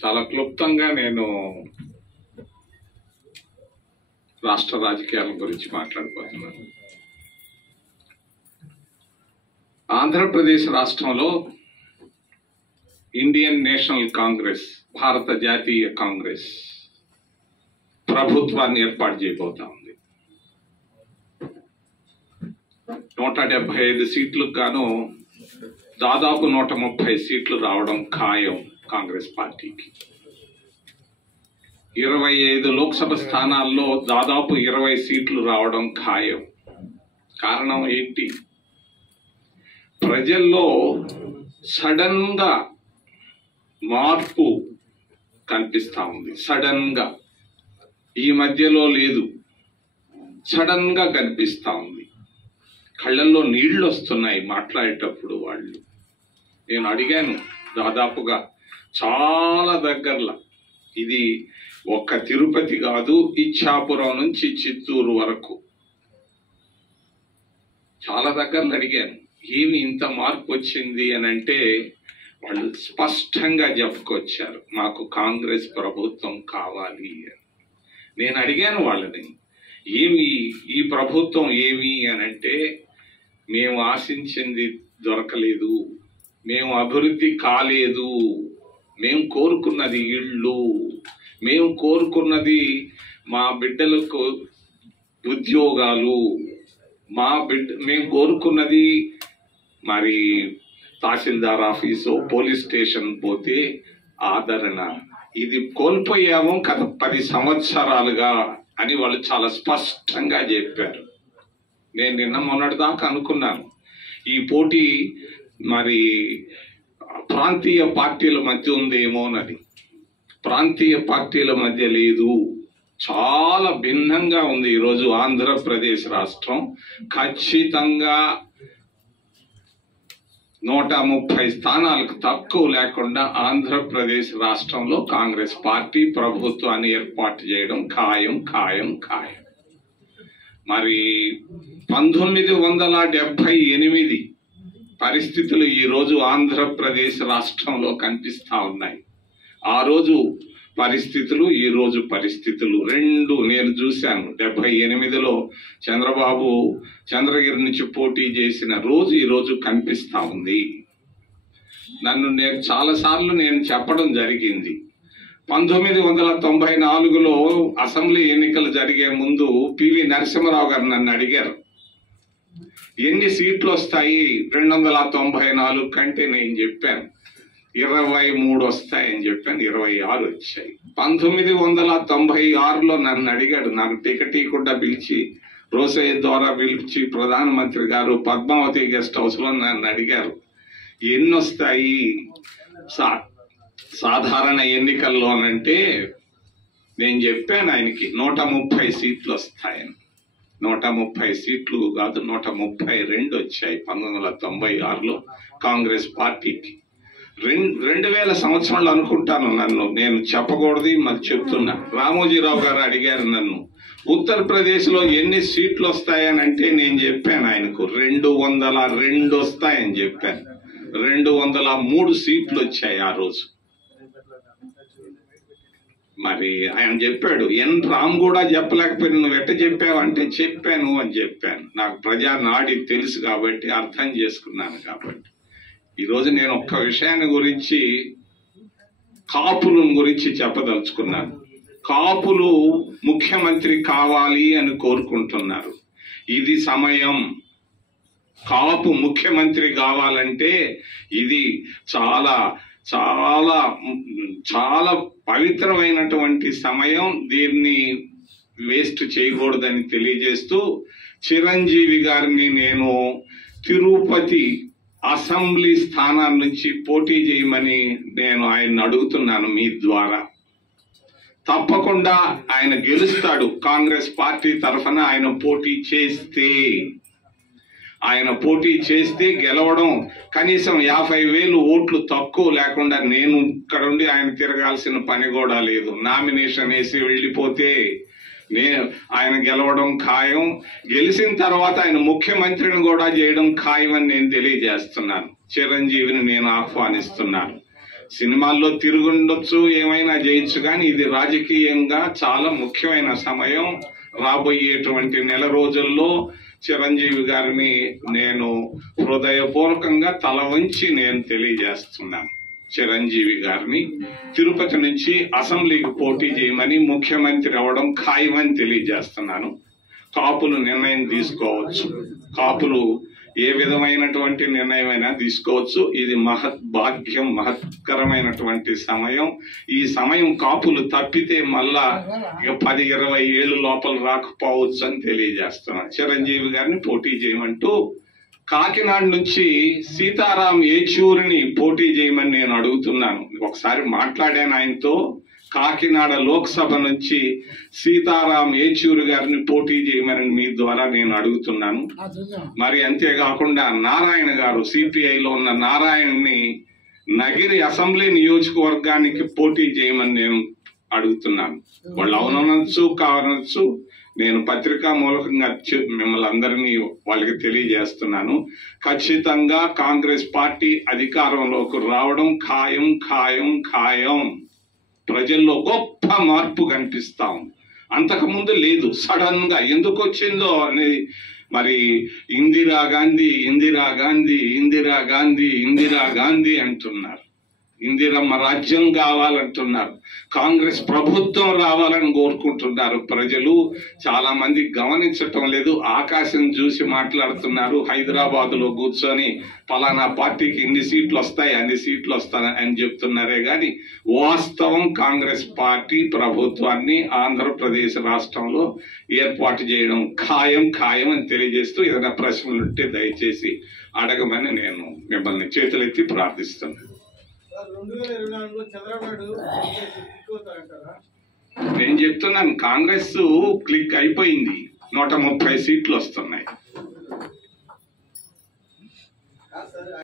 చాలా క్లుప్తంగా నేను రాష్ట్ర రాజకీయాల గురించి మాట్లాడబోతున్నాను. ఆంధ్రప్రదేశ్ రాష్ట్రంలో ఇండియన్ నేషనల్ కాంగ్రెస్, భారత జాతీయ కాంగ్రెస్ ప్రభుత్వాన్ని ఏర్పాటు చేయబోతా ఉంది. 175 సీట్లకు గాను దాదాపు 130 సీట్లు రావడం ఖాయం కాంగ్రెస్ పార్టీకి. 25 లోక్సభ స్థానాల్లో దాదాపు 20 సీట్లు రావడం ఖాయం. కారణం ఏంటి? ప్రజల్లో సడన్ గా మార్పు కనిపిస్తా ఉంది. సడన్ గా, ఈ మధ్యలో లేదు, సడన్ గా కనిపిస్తా ఉంది. కళ్ళల్లో నీళ్లు వస్తున్నాయి మాట్లాడేటప్పుడు వాళ్ళు. నేను అడిగాను దాదాపుగా చాలా దగ్గరలో, ఇది ఒక్క తిరుపతి కాదు, ఇచ్చాపురం నుంచి చిత్తూరు వరకు చాలా దగ్గరలో అడిగాను, ఏమి ఇంత మార్పు వచ్చింది అని అంటే వాళ్ళు స్పష్టంగా చెప్పుకొచ్చారు, మాకు కాంగ్రెస్ ప్రభుత్వం కావాలి అని. నేను అడిగాను వాళ్ళని, ఏమి ఈ ప్రభుత్వం ఏమి అని అంటే, మేము ఆశించింది దొరకలేదు, మేము అభివృద్ధి కాలేదు, మేము కోరుకున్నది ఇళ్ళు, మేము కోరుకున్నది మా బిడ్డలకు ఉద్యోగాలు, మేము కోరుకున్నది మరి తహసీల్దార్ ఆఫీసు, పోలీస్ స్టేషన్ పోతే ఆదరణ, ఇది కోల్పోయాము గత 10 సంవత్సరాలుగా అని వాళ్ళు చాలా స్పష్టంగా చెప్పారు. నేను నిన్న మొన్నటి దాకా అనుకున్నాను ఈ పోటీ మరి ప్రాంతీయ పార్టీల మధ్య ఉందేమోనని. ప్రాంతీయ పార్టీల మధ్య లేదు, చాలా భిన్నంగా ఉంది. ఈరోజు ఆంధ్రప్రదేశ్ రాష్ట్రం ఖచ్చితంగా 130 స్థానాలకు తక్కువ లేకుండా ఆంధ్రప్రదేశ్ రాష్ట్రంలో కాంగ్రెస్ పార్టీ ప్రభుత్వాన్ని ఏర్పాటు చేయడం ఖాయం ఖాయం ఖాయం. మరి 1978 పరిస్థితులు ఈరోజు ఆంధ్రప్రదేశ్ రాష్ట్రంలో కనిపిస్తా ఉన్నాయి. ఆ రోజు పరిస్థితులు, ఈ రోజు పరిస్థితులు రెండు నేను చూశాను. 78లో చంద్రబాబు చంద్రగిరి నుంచి పోటీ చేసిన రోజు ఈ రోజు కనిపిస్తా ఉంది. నేను చాలాసార్లు చెప్పడం జరిగింది. 1994లో అసెంబ్లీ ఎన్నికలు జరిగే ముందు పివి నరసింహారావు గారు నన్ను అడిగారు, ఎన్ని సీట్లు వస్తాయి 294 కంటే? నేను చెప్పాను 23 వస్తాయని చెప్పాను. 26 వచ్చాయి. 1996లో నన్ను అడిగాడు, నాకు టికెట్ ఇవ్వకుండా పిలిచి, రోసయ్య ద్వారా పిలిచి ప్రధానమంత్రి గారు పద్మావతి గెస్ట్ హౌస్ లో నన్ను అడిగారు, ఎన్ని వస్తాయి సాధారణ ఎన్నికల్లో అనంటే నేను చెప్పాను ఆయనకి 130 సీట్లు వస్తాయని. 130 సీట్లు కాదు, 132 వచ్చాయి 1996లో కాంగ్రెస్ పార్టీకి. 2000 సంవత్సరాలు అనుకుంటాను, నేను చెప్పకూడదు మరి చెప్తున్నా. రామోజీరావు గారు అడిగారు నన్ను, ఉత్తరప్రదేశ్ లో ఎన్ని సీట్లు వస్తాయని అంటే నేను చెప్పాను ఆయనకు 202 వస్తాయని చెప్పాను. 203 సీట్లు వచ్చాయి ఆ రోజు. మరి ఆయన చెప్పాడు, రామ్ కూడా చెప్పలేకపోయినా నువ్వు ఎట్ట చెప్పావంటే చెప్పాను అని చెప్పాను. నాకు ప్రజా నాడి తెలుసు కాబట్టి, అర్థం చేసుకున్నాను కాబట్టి. ఈరోజు నేను ఒక్క విషయాన్ని గురించి, కాపుల గురించి చెప్పదలుచుకున్నాను. కాపులు ముఖ్యమంత్రి కావాలి అని కోరుకుంటున్నారు. ఇది సమయం. కాపు ముఖ్యమంత్రి కావాలంటే ఇది చాలా చాలా చాలా పవిత్రమైనటువంటి సమయం. దీన్ని వేస్ట్ చేయకూడదని తెలియజేస్తూ, చిరంజీవి గారిని నేను తిరుపతి అసెంబ్లీ స్థానాల నుంచి పోటీ చేయమని నేను ఆయన్ని అడుగుతున్నాను మీ ద్వారా. తప్పకుండా ఆయన గెలుస్తాడు. కాంగ్రెస్ పార్టీ తరఫున ఆయన పోటీ చేస్తే గెలవడం, కనీసం 50,000 ఓట్లు తక్కువ లేకుండా నేను ఇక్కడ ఉండి ఆయన తిరగాల్సిన పని కూడా లేదు. నామినేషన్ వేసి వెళ్ళిపోతే ఆయన గెలవడం ఖాయం. గెలిచిన తర్వాత ఆయన ముఖ్యమంత్రిని కూడా చేయడం ఖాయం అని నేను తెలియజేస్తున్నాను. చిరంజీవిని నేను ఆహ్వానిస్తున్నాను. సినిమాల్లో తిరుగుండొచ్చు, ఏమైనా చేయొచ్చు, కానీ ఇది రాజకీయంగా చాలా ముఖ్యమైన సమయం. రాబోయేటువంటి నెల రోజుల్లో చిరంజీవి గారిని నేను హృదయపూర్వకంగా తల వంచి నేను తెలియజేస్తున్నాను. చిరంజీవి గారిని తిరుపతి నుంచి అసెంబ్లీకి పోటీ చేయమని, ముఖ్యమంత్రి అవడం ఖాయమని తెలియజేస్తున్నాను. కాపులు నిర్ణయం తీసుకోవచ్చు, కాపులు ఏ విధమైనటువంటి నిర్ణయమైనా తీసుకోవచ్చు. ఇది భాగ్యం, మహత్కరమైనటువంటి సమయం. ఈ సమయం కాపులు తప్పితే మళ్ళా 10-20 ఏళ్ళు లోపల రాకపోవచ్చు అని తెలియజేస్తున్నాను. చిరంజీవి గారిని పోటీ చేయమంటూ కాకినాడ నుంచి సీతారాం ఏచూరిని పోటీ చేయమని నేను అడుగుతున్నాను. ఒకసారి మాట్లాడాను ఆయనతో. కాకినాడ లోక్సభ నుంచి సీతారాం ఏచూరి గారిని పోటీ చేయమని మీ ద్వారా నేను అడుగుతున్నాను. మరి అంతేకాకుండా నారాయణ గారు, సిపిఐలో ఉన్న నారాయణని నగిరి అసెంబ్లీ నియోజకవర్గానికి పోటీ చేయమని నేను అడుగుతున్నాను. వాళ్ళు అవునొచ్చు కావనొచ్చు, నేను పత్రికా మూలకంగా మిమ్మల్ని అందరినీ వాళ్ళకి తెలియజేస్తున్నాను. ఖచ్చితంగా కాంగ్రెస్ పార్టీ అధికారంలోకి రావడం ఖాయం, ఖాయం, ఖాయం. ప్రజల్లో గొప్ప మార్పు కనిపిస్తాం. అంతకుముందు లేదు, సడన్ గా ఎందుకు వచ్చిందో అని. మరి ఇందిరాగాంధీ, ఇందిరాగాంధీ, ఇందిరాగాంధీ, ఇందిరాగాంధీ అంటున్నారు. ఇందిరమ్మ రాజ్యం కావాలంటున్నారు. కాంగ్రెస్ ప్రభుత్వం రావాలని కోరుకుంటున్నారు ప్రజలు. చాలా మంది గమనించటం లేదు, ఆకాశం చూసి మాట్లాడుతున్నారు. హైదరాబాద్ లో కూర్చొని పలానా పార్టీకి ఇన్ని సీట్లు వస్తాయి, అన్ని సీట్లు వస్తాయి అని చెప్తున్నారే గాని వాస్తవం కాంగ్రెస్ పార్టీ ప్రభుత్వాన్ని ఆంధ్రప్రదేశ్ రాష్ట్రంలో ఏర్పాటు చేయడం ఖాయం, ఖాయం అని తెలియజేస్తూ ఏదైనా ప్రశ్నలు ఉంటే దయచేసి అడగమని నేను మిమ్మల్ని చేతులెత్తి ప్రార్థిస్తున్నాను. నేను చెప్తున్నాను, కాంగ్రెస్ క్లిక్ అయిపోయింది. 130 సీట్లు వస్తున్నాయి.